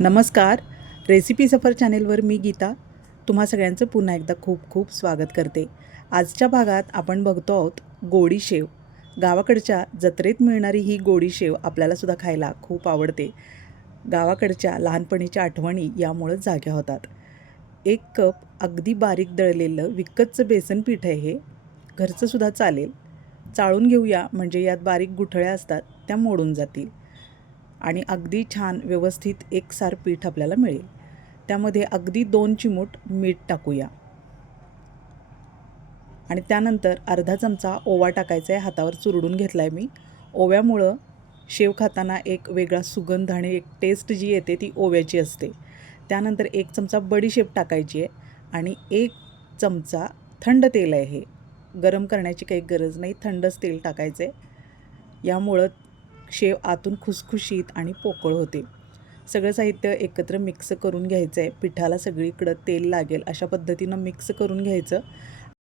नमस्कार. रेसिपी सफर चॅनेलवर मी गीता तुम्हा सगळ्यांचं पुन्हा एकदा खूप खूप स्वागत करते. आजच्या भागात आपण बघतो आहोत गोडी शेव. गावाकडच्या जत्रेत मिळणारी ही गोडी शेव आपल्यालासुद्धा खायला खूप आवडते. गावाकडच्या लहानपणीच्या आठवणी यामुळेच जाग्या होतात. 1 कप अगदी बारीक दळलेलं विकतचं बेसन पीठ आहे हे. घरचंसुद्धा चालेल. चाळून घेऊया म्हणजे यात बारीक गुठळ्या असतात त्या मोडून जातील आणि अगदी छान व्यवस्थित एकसार पीठ आपल्याला मिळेल. त्यामध्ये अगदी 2 चिमूट मीठ टाकूया आणि त्यानंतर अर्धा चमचा ओवा टाकायचा आहे. हातावर चुरडून घेतला आहे मी. ओव्यामुळं शेव खाताना एक वेगळा सुगंध आणि एक टेस्ट जी येते ती ओव्याची असते. त्यानंतर 1 चमचा बडीशेप टाकायची आहे आणि 1 चमचा थंड तेल आहे हे. गरम करण्याची काही गरज नाही, थंडच तेल टाकायचं आहे. यामुळं शेव आतून खुसखुशीत आणि पोकळ होते. सगळं साहित्य एकत्र मिक्स करून घ्यायचं आहे. पिठाला सगळीकडं तेल लागेल अशा पद्धतीनं मिक्स करून घ्यायचं.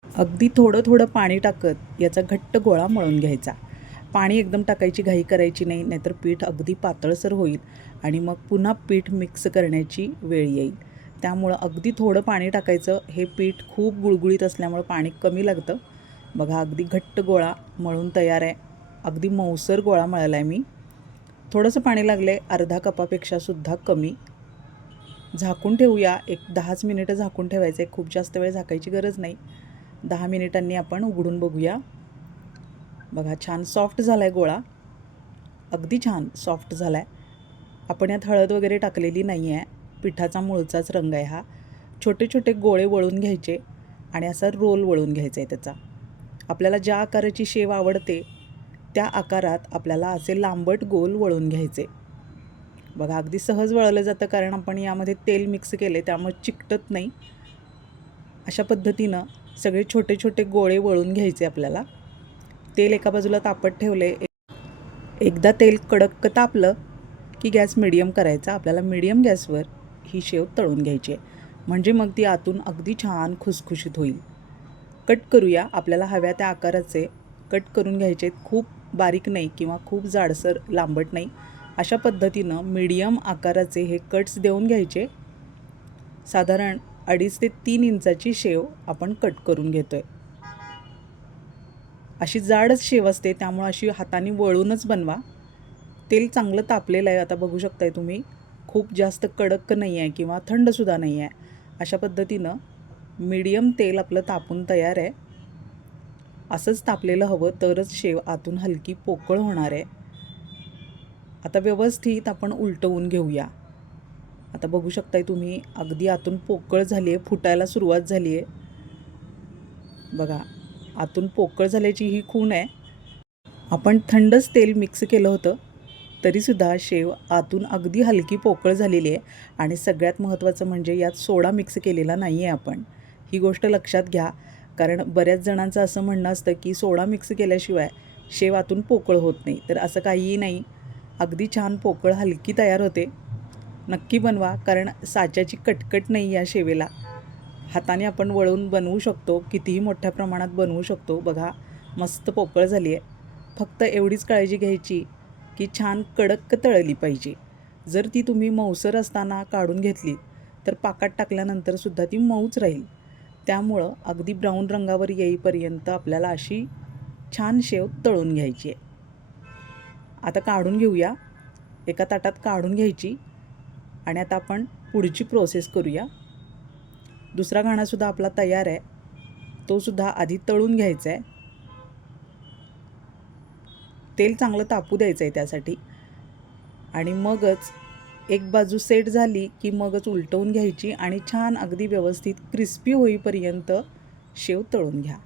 अगदी थोडं थोडं पाणी टाकत याचा घट्ट गोळा मळून घ्यायचा. पाणी एकदम टाकायची घाई करायची नाही, नाहीतर पीठ अगदी पातळसर होईल आणि मग पुन्हा पीठ मिक्स करण्याची वेळ येईल. त्यामुळं अगदी थोडं पाणी टाकायचं. हे पीठ खूप गुळगुळीत असल्यामुळं पाणी कमी लागतं. बघा अगदी घट्ट गोळा मळून तयार आहे. अगदी मऊसर गोळा मळला आहे मी. थोडंसं पाणी लागलं आहे, अर्धा कपापेक्षासुद्धा कमी. झाकून ठेवूया. एक 10च मिनिटं झाकून ठेवायचं आहे. खूप जास्त वेळ झाकायची गरज नाही. 10 मिनिटांनी आपण उघडून बघूया. बघा छान सॉफ्ट झाला आहे गोळा. अगदी छान सॉफ्ट झाला आहे. आपण यात हळद वगैरे टाकलेली नाही आहे. पिठाचा मूळचाच रंग आहे हा. छोटे छोटे गोळे वळून घ्यायचे आणि असा रोल वळून घ्यायचा आहे त्याचा. आपल्याला ज्या आकाराची शेव आवडते त्या आकारात आपल्याला असे लांबट गोल वळून घ्यायचे. बघा अगदी सहज वळलं जातं कारण आपण यामध्ये तेल मिक्स केले त्यामुळे चिकटत नाही. अशा पद्धतीनं सगळे छोटे छोटे गोळे वळून घ्यायचे आपल्याला. तेल एका बाजूला तापत ठेवले. एकदा तेल कडक तापलं की गॅस मिडियम करायचा. आपल्याला मिडियम गॅसवर ही शेव तळून घ्यायची आहे म्हणजे मग ती आतून अगदी छान खुसखुशीत होईल. कट करूया. आपल्याला हव्या त्या आकाराचे कट करून घ्यायचे. खूप बारीक नाही किंवा खूप जाडसर लांबट नाही. अशा पद्धतीनं मीडियम आकाराचे हे कट्स देऊन घ्यायचे. साधारण 2.5 ते 3 इंचाची शेव आपण कट करून घेतो आहे. अशी जाडच शेव असते त्यामुळे अशी हाताने वळूनच बनवा. तेल चांगलं तापलेलं आहे. आता बघू शकताय तुम्ही. खूप जास्त कडक नाही आहे किंवा थंडसुद्धा नाही आहे. अशा पद्धतीनं मीडियम तेल आपलं तापून तयार आहे. असंच तापलेलं हवं तरच शेव आतून हलकी पोकळ होणार आहे. आता व्यवस्थित आपण उलटवून घेऊया. आता बघू शकताय तुम्ही अगदी आतून पोकळ झाली आहे, फुटायला सुरुवात झाली आहे. बघा आतून पोकळ झाल्याची ही खूण आहे. आपण थंडच तेल मिक्स केलं होतं तरीसुद्धा शेव आतून अगदी हलकी पोकळ झालेली आहे. आणि सगळ्यात महत्त्वाचं म्हणजे यात सोडा मिक्स केलेला नाही आहे आपण. ही गोष्ट लक्षात घ्या कारण बऱ्याच जणांचं असं म्हणणं असतं की सोडा मिक्स केल्याशिवाय शेव आतून पोकळ होत नाही. तर असं काहीही नाही. अगदी छान पोकळ हलकी तयार होते. नक्की बनवा कारण साच्याची कटकट नाही या शेवेला. हाताने आपण वळून बनवू शकतो. कितीही मोठ्या प्रमाणात बनवू शकतो. बघा मस्त पोकळ झाली आहे. फक्त एवढीच काळजी घ्यायची की छान कडक तळली पाहिजे. जर ती तुम्ही मऊसर असताना काढून घेतली तर पाकात टाकल्यानंतरसुद्धा ती मऊच राहील. त्यामुळं अगदी ब्राऊन रंगावर येईपर्यंत आपल्याला अशी छान शेव तळून घ्यायची आहे. आता काढून घेऊया. एका ताटात काढून घ्यायची आणि आता आपण पुढची प्रोसेस करूया. दुसरा घाणासुद्धा आपला तयार आहे. तोसुद्धा आधी तळून घ्यायचा आहे. तेल चांगलं तापू द्यायचं आहे त्यासाठी आणि मगच एक बाजू सेट झाली की मगच उलटवून घ्यायची आणि छान अगदी व्यवस्थित क्रिस्पी होईपर्यंत शेव तळून घ्या.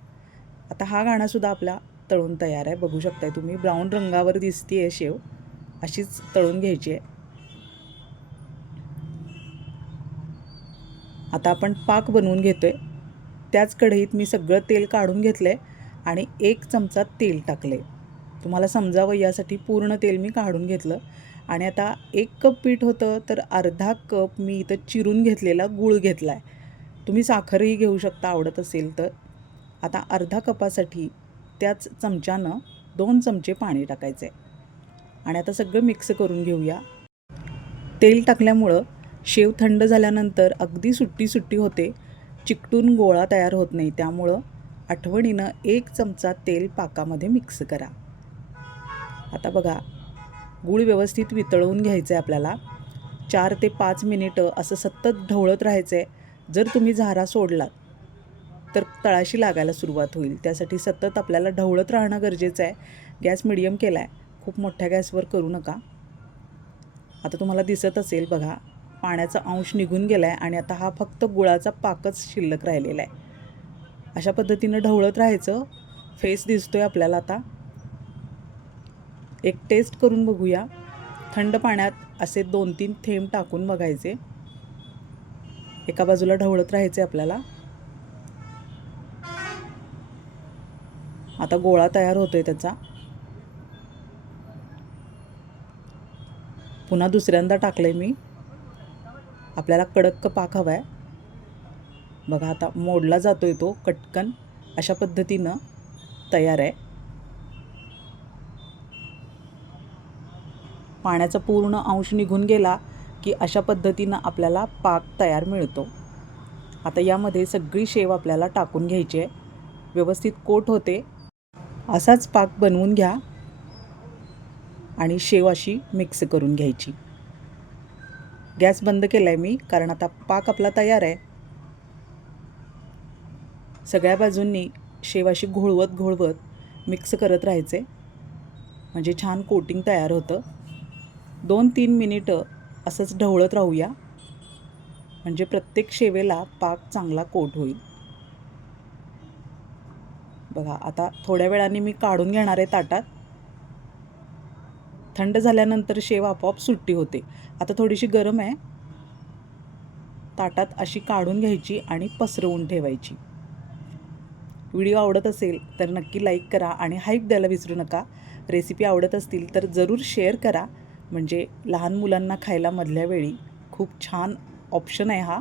आता हा घाणासुद्धा आपला तळून तयार आहे. बघू शकताय तुम्ही ब्राऊन रंगावर दिसते आहे शेव. अशीच तळून घ्यायची आहे. आता आपण पाक बनवून घेतो आहे. त्याच कढईत मी सगळं तेल काढून घेतलं आहे आणि 1 चमचा तेल टाकलं आहे. तुम्हाला समजावं यासाठी पूर्ण तेल मी काढून घेतलं. आणि आता 1 कप पीठ होतं तर अर्धा कप मी इथं चिरून घेतलेला गूळ घेतला आहे. तुम्ही साखरही घेऊ शकता आवडत असेल तर. आता अर्धा कपासाठी त्याच चमच्यानं 2 चमचे पाणी टाकायचं आहे आणि आता सगळं मिक्स करून घेऊया. तेल टाकल्यामुळं शेव थंड झाल्यानंतर अगदी सुट्टी होते, चिकटून गोळा तयार होत नाही. त्यामुळं आठवणीनं 1 चमचा तेल पाकामध्ये मिक्स करा. आता बघा, गूळ व्यवस्थित वितळवून घ्यायचं आहे आपल्याला. 4 ते 5 मिनिटं असं सतत ढवळत राहायचं आहे. जर तुम्ही झारा सोडलात तर तळाशी लागायला सुरुवात होईल. त्यासाठी सतत आपल्याला ढवळत राहणं गरजेचं आहे. गॅस मिडियम केला आहे, खूप मोठ्या गॅसवर करू नका. आता तुम्हाला दिसत असेल बघा, पाण्याचा अंश निघून गेला आहे आणि आता हा फक्त गुळाचा पाकच शिल्लक राहिलेला आहे. अशा पद्धतीनं ढवळत राहायचं. फेस दिसतोय आपल्याला आता. एक टेस्ट करून बघूया. थंड पाण्यात असे 2-3 थेंब टाकून बघायचे. एका बाजूला ढवळत राहायचे आपल्याला. आता गोळा तयार होतोय त्याचा. पुन्हा दुसऱ्यांदा टाकलंय मी. आपल्याला कडक पाक हवा आहे. बघा आता मोडला जातोय तो कटकन. अशा पद्धतीनं तयार आहे. पाण्याचा पूर्ण अंश निघून गेला की अशा पद्धतीनं आपल्याला पाक तयार मिळतो. आता यामध्ये सगळी शेव आपल्याला टाकून घ्यायची आहे. व्यवस्थित कोट होते असाच पाक बनवून घ्या आणि शेव अशी मिक्स करून घ्यायची. गॅस बंद केला आहे मी, कारण आता पाक आपला तयार आहे. सगळ्या बाजूंनी शेव अशी घोळवत मिक्स करत राहायचे, म्हणजे छान कोटिंग तयार होतं. 2-3 मिनिटं असंच ढवळत राहूया, म्हणजे प्रत्येक शेवेला पाक चांगला कोट होईल. बघा आता थोड्या वेळाने मी काढून घेणार आहे ताटात. थंड झाल्यानंतर शेव आपोआप सुट्टी होते. आता थोडीशी गरम आहे. ताटात अशी काढून घ्यायची आणि पसरवून ठेवायची. व्हिडिओ आवडत असेल तर नक्की लाईक करा आणि हाईप द्यायला विसरू नका. रेसिपी आवडत असतील तर जरूर शेअर करा, म्हणजे लहान मुलांना खायला मधल्या वेळी खूप छान ऑप्शन आहे हा.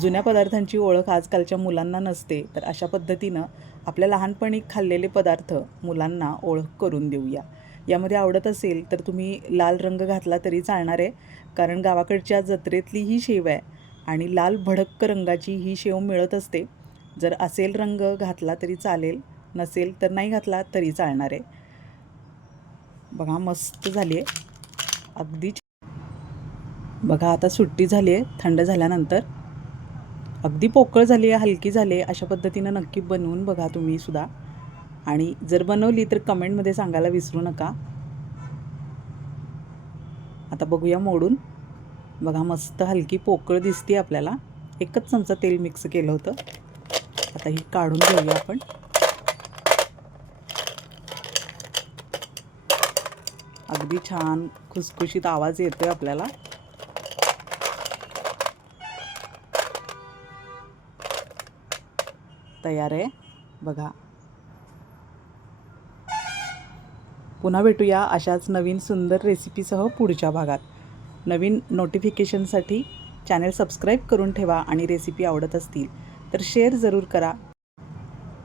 जुन्या पदार्थांची ओळख आजकालच्या मुलांना नसते, तर अशा पद्धतीनं आपल्या लहानपणी खाल्लेले पदार्थ मुलांना ओळख करून देऊया. यामध्ये आवडत असेल तर तुम्ही लाल रंग घातला तरी चालणार आहे, कारण गावाकडच्या जत्रेतली ही शेव आहे आणि लाल भडक रंगाची ही शेव मिळत असते. जर असेल रंग घातला तरी चालेल, नसेल तर नाही घातला तरी चालणार आहे. बघा मस्त झाली आहे अगदी. बघा आता सुट्टी झाली आहे. थंड झाल्यानंतर अगदी पोकळ झाली आहे, हलकी झाली आहे. अशा पद्धतीनं नक्की बनवून बघा तुम्ही सुद्धा, आणि जर बनवली तर कमेंटमध्ये सांगायला विसरू नका. आता बघूया मोडून. बघा मस्त हलकी पोकळ दिसते आपल्याला. 1च चमचा तेल मिक्स केलं होतं. आता ही काढून घेऊया आपण. अगदी छान खुसखुशीत आवाज येतोय आपल्याला. तयार आहे बघा. पुन्हा भेटूया अशाच नवीन सुंदर रेसिपीसह पुढच्या भागात. नवीन नोटिफिकेशनसाठी चॅनल सबस्क्राईब करून ठेवा आणि रेसिपी आवडत असतील तर शेअर जरूर करा.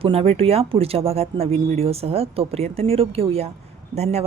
पुन्हा भेटूया पुढच्या भागात नवीन व्हिडिओसह. तोपर्यंत निरोप घेऊया. धन्यवाद.